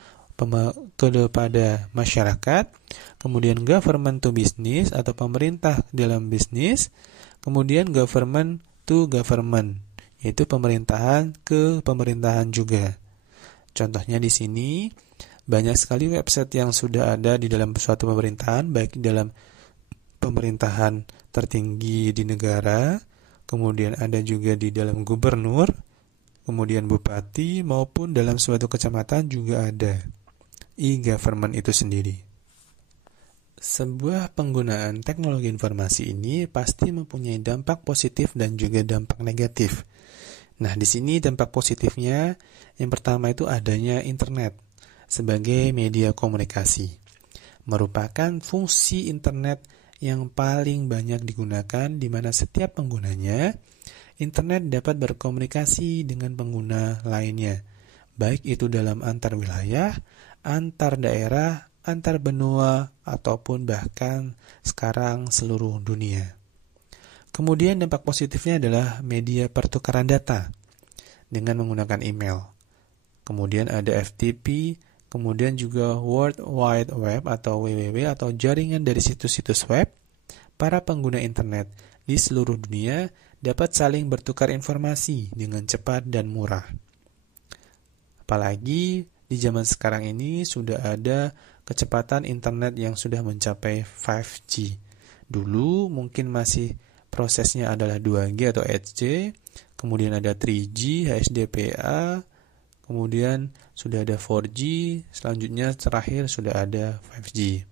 kepada masyarakat, kemudian government to business atau pemerintah dalam bisnis, kemudian government to government, yaitu pemerintahan ke pemerintahan juga. Contohnya di sini banyak sekali website yang sudah ada di dalam suatu pemerintahan, baik dalam pemerintahan tertinggi di negara kemudian ada juga di dalam gubernur, kemudian bupati, maupun dalam suatu kecamatan juga ada e-government itu sendiri. Sebuah penggunaan teknologi informasi ini pasti mempunyai dampak positif dan juga dampak negatif. Nah, di sini dampak positifnya yang pertama itu adanya internet sebagai media komunikasi. Merupakan fungsi internet yang paling banyak digunakan di mana setiap penggunanya internet dapat berkomunikasi dengan pengguna lainnya, baik itu dalam antar wilayah, antar daerah, antar benua, ataupun bahkan sekarang seluruh dunia. Kemudian dampak positifnya adalah media pertukaran data dengan menggunakan email. Kemudian ada FTP, kemudian juga World Wide Web atau WWW atau jaringan dari situs-situs web. Para pengguna internet di seluruh dunia dapat saling bertukar informasi dengan cepat dan murah. Apalagi di zaman sekarang ini sudah ada kecepatan internet yang sudah mencapai 5G. Dulu mungkin masih prosesnya adalah 2G atau HC, kemudian ada 3G, HSDPA, kemudian sudah ada 4G, selanjutnya terakhir sudah ada 5G.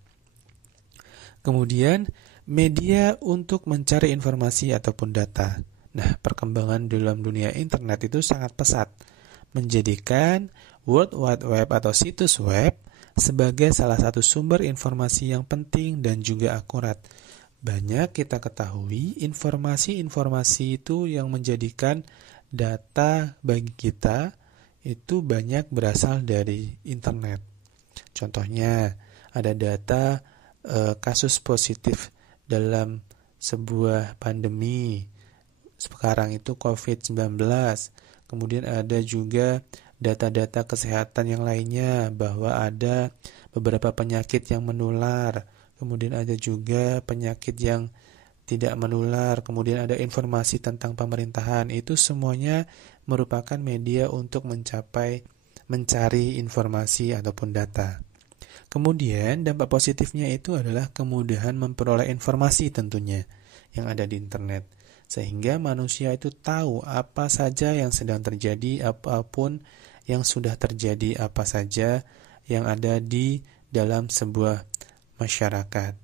Kemudian media untuk mencari informasi ataupun data. Nah, perkembangan dalam dunia internet itu sangat pesat, menjadikan World Wide Web atau situs web sebagai salah satu sumber informasi yang penting dan juga akurat. Banyak kita ketahui informasi-informasi itu yang menjadikan data bagi kita itu banyak berasal dari internet. Contohnya, ada data kasus positif dalam sebuah pandemi. Sekarang itu COVID-19. Kemudian ada juga data-data kesehatan yang lainnya bahwa ada beberapa penyakit yang menular. Kemudian ada juga penyakit yang tidak menular. Kemudian ada informasi tentang pemerintahan. Itu semuanya merupakan media untuk mencari informasi ataupun data. Kemudian dampak positifnya itu adalah kemudahan memperoleh informasi tentunya yang ada di internet. Sehingga manusia itu tahu apa saja yang sedang terjadi, apapun yang sudah terjadi, apa saja yang ada di dalam sebuah masyarakat.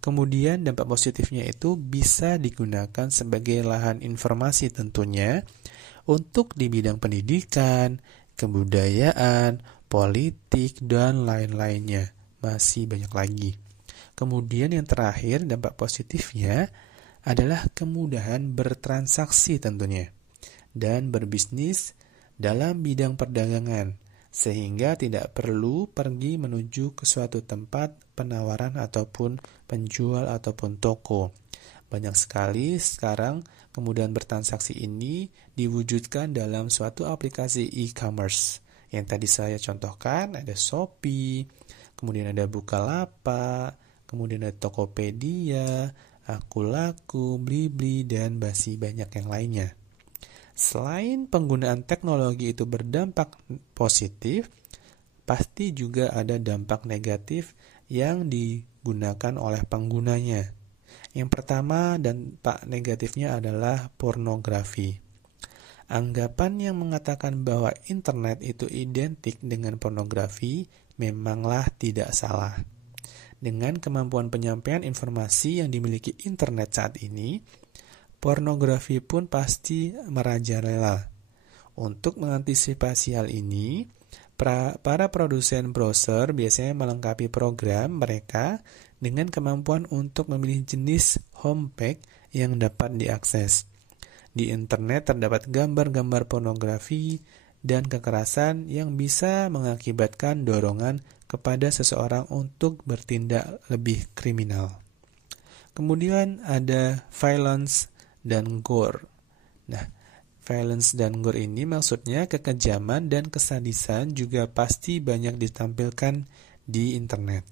Kemudian dampak positifnya itu bisa digunakan sebagai lahan informasi tentunya untuk di bidang pendidikan, kebudayaan, politik, dan lain-lainnya. Masih banyak lagi. Kemudian yang terakhir, dampak positifnya adalah kemudahan bertransaksi tentunya dan berbisnis dalam bidang perdagangan, sehingga tidak perlu pergi menuju ke suatu tempat penawaran ataupun penjual ataupun toko. Banyak sekali sekarang kemudahan bertransaksi ini diwujudkan dalam suatu aplikasi e-commerce. Yang tadi saya contohkan ada Shopee, kemudian ada Bukalapak, kemudian ada Tokopedia, Akulaku, Blibli, dan masih banyak yang lainnya. Selain penggunaan teknologi itu berdampak positif, pasti juga ada dampak negatif yang digunakan oleh penggunanya. Yang pertama dampak negatifnya adalah pornografi. Anggapan yang mengatakan bahwa internet itu identik dengan pornografi memanglah tidak salah. Dengan kemampuan penyampaian informasi yang dimiliki internet saat ini, pornografi pun pasti merajalela. Untuk mengantisipasi hal ini, para produsen browser biasanya melengkapi program mereka dengan kemampuan untuk memilih jenis homepage yang dapat diakses. Di internet terdapat gambar-gambar pornografi dan kekerasan yang bisa mengakibatkan dorongan kepada seseorang untuk bertindak lebih kriminal. Kemudian ada violence dan gore. Nah, violence dan gore ini maksudnya kekejaman dan kesadisan juga pasti banyak ditampilkan di internet.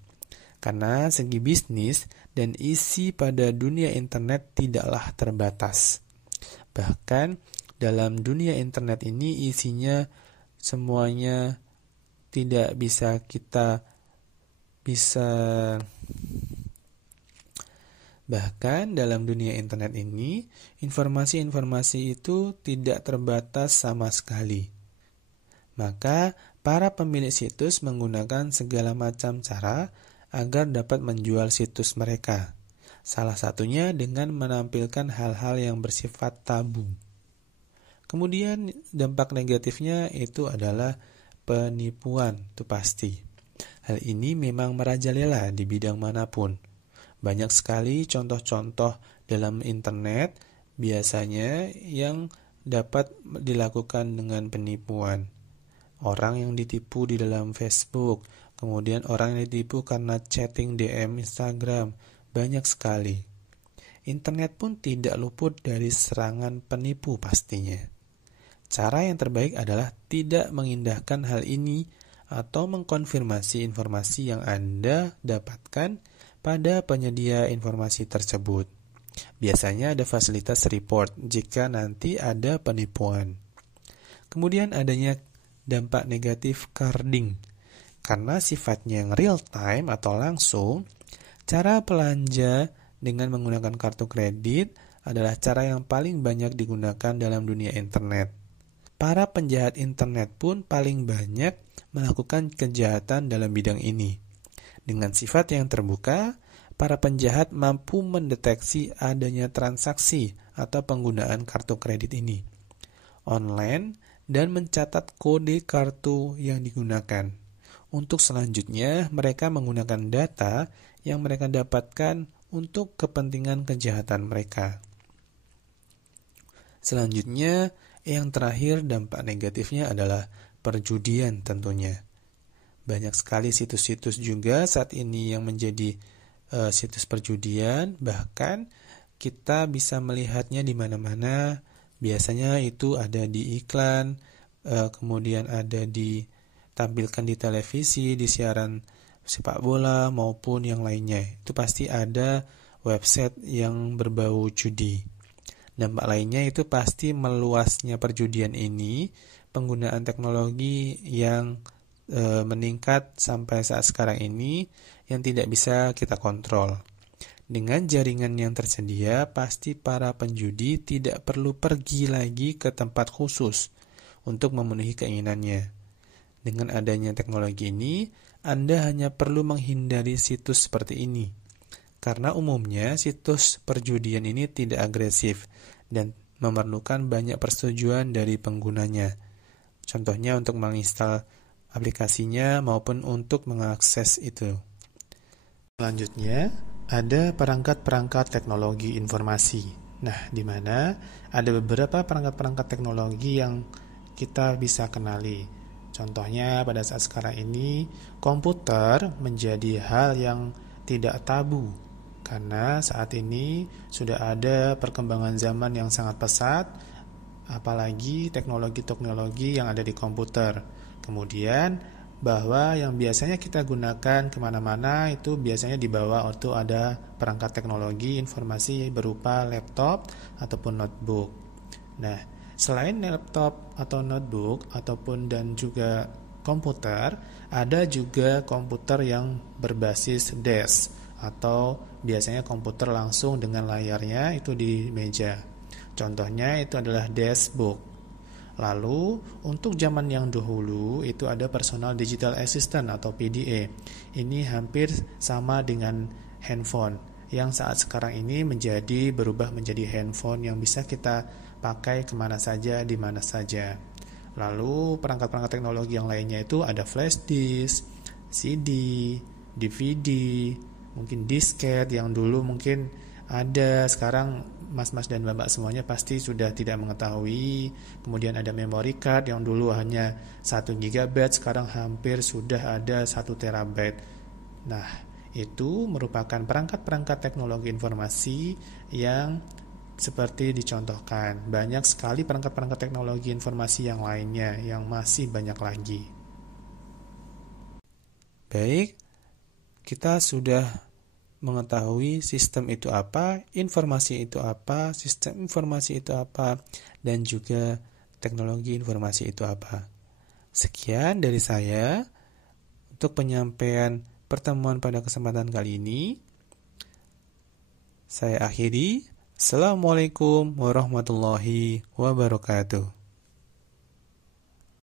Karena segi bisnis dan isi pada dunia internet tidaklah terbatas. Bahkan dalam dunia internet ini isinya semuanya tidak bisa Bahkan dalam dunia internet ini, informasi-informasi itu tidak terbatas sama sekali. Maka, para pemilik situs menggunakan segala macam cara agar dapat menjual situs mereka. Salah satunya dengan menampilkan hal-hal yang bersifat tabu. Kemudian dampak negatifnya itu adalah penipuan, itu pasti. Hal ini memang merajalela di bidang manapun. Banyak sekali contoh-contoh dalam internet biasanya yang dapat dilakukan dengan penipuan. Orang yang ditipu di dalam Facebook, kemudian orang yang ditipu karena chatting DM Instagram, banyak sekali. Internet pun tidak luput dari serangan penipu pastinya. Cara yang terbaik adalah tidak mengindahkan hal ini atau mengkonfirmasi informasi yang Anda dapatkan pada penyedia informasi tersebut. Biasanya ada fasilitas report jika nanti ada penipuan. Kemudian adanya dampak negatif carding. Karena sifatnya yang real time atau langsung, cara belanja dengan menggunakan kartu kredit adalah cara yang paling banyak digunakan dalam dunia internet. Para penjahat internet pun paling banyak melakukan kejahatan dalam bidang ini. Dengan sifat yang terbuka, para penjahat mampu mendeteksi adanya transaksi atau penggunaan kartu kredit ini online dan mencatat kode kartu yang digunakan. Untuk selanjutnya, mereka menggunakan data yang mereka dapatkan untuk kepentingan kejahatan mereka. Selanjutnya, yang terakhir dampak negatifnya adalah perjudian tentunya. Banyak sekali situs-situs juga saat ini yang menjadi situs perjudian, bahkan kita bisa melihatnya di mana-mana. Biasanya itu ada di iklan, kemudian ada ditampilkan di televisi, di siaran sepak bola maupun yang lainnya. Itu pasti ada website yang berbau judi. Dampak lainnya itu pasti meluasnya perjudian ini, penggunaan teknologi yang meningkat sampai saat sekarang ini yang tidak bisa kita kontrol. Dengan jaringan yang tersedia, pasti para penjudi tidak perlu pergi lagi ke tempat khusus untuk memenuhi keinginannya. Dengan adanya teknologi ini, Anda hanya perlu menghindari situs seperti ini. Karena umumnya situs perjudian ini tidak agresif dan memerlukan banyak persetujuan dari penggunanya. Contohnya untuk menginstal aplikasinya maupun untuk mengakses itu. Selanjutnya, ada perangkat-perangkat teknologi informasi. Nah, di mana ada beberapa perangkat-perangkat teknologi yang kita bisa kenali. Contohnya pada saat sekarang ini, komputer menjadi hal yang tidak tabu. Karena saat ini sudah ada perkembangan zaman yang sangat pesat, apalagi teknologi-teknologi yang ada di komputer. Kemudian bahwa yang biasanya kita gunakan kemana-mana itu biasanya dibawa waktu ada perangkat teknologi informasi berupa laptop ataupun notebook. Nah, selain laptop atau notebook ataupun dan juga komputer, ada juga komputer yang berbasis desk atau biasanya komputer langsung dengan layarnya itu di meja. Contohnya itu adalah deskbook. Lalu, untuk zaman yang dahulu itu ada personal digital assistant atau PDA. Ini hampir sama dengan handphone yang saat sekarang ini berubah menjadi handphone yang bisa kita pakai kemana saja, di mana saja. Lalu, perangkat-perangkat teknologi yang lainnya itu ada flash disk, CD, DVD, mungkin disket yang dulu mungkin ada, sekarang mas-mas dan mbak semuanya pasti sudah tidak mengetahui. Kemudian ada memory card yang dulu hanya 1 GB, sekarang hampir sudah ada 1 TB. Nah, itu merupakan perangkat-perangkat teknologi informasi yang seperti dicontohkan. Banyak sekali perangkat-perangkat teknologi informasi yang lainnya yang masih banyak lagi. Baik, kita sudah mengetahui sistem itu apa, informasi itu apa, sistem informasi itu apa, dan juga teknologi informasi itu apa. Sekian dari saya untuk penyampaian pertemuan pada kesempatan kali ini. Saya akhiri. Assalamualaikum warahmatullahi wabarakatuh.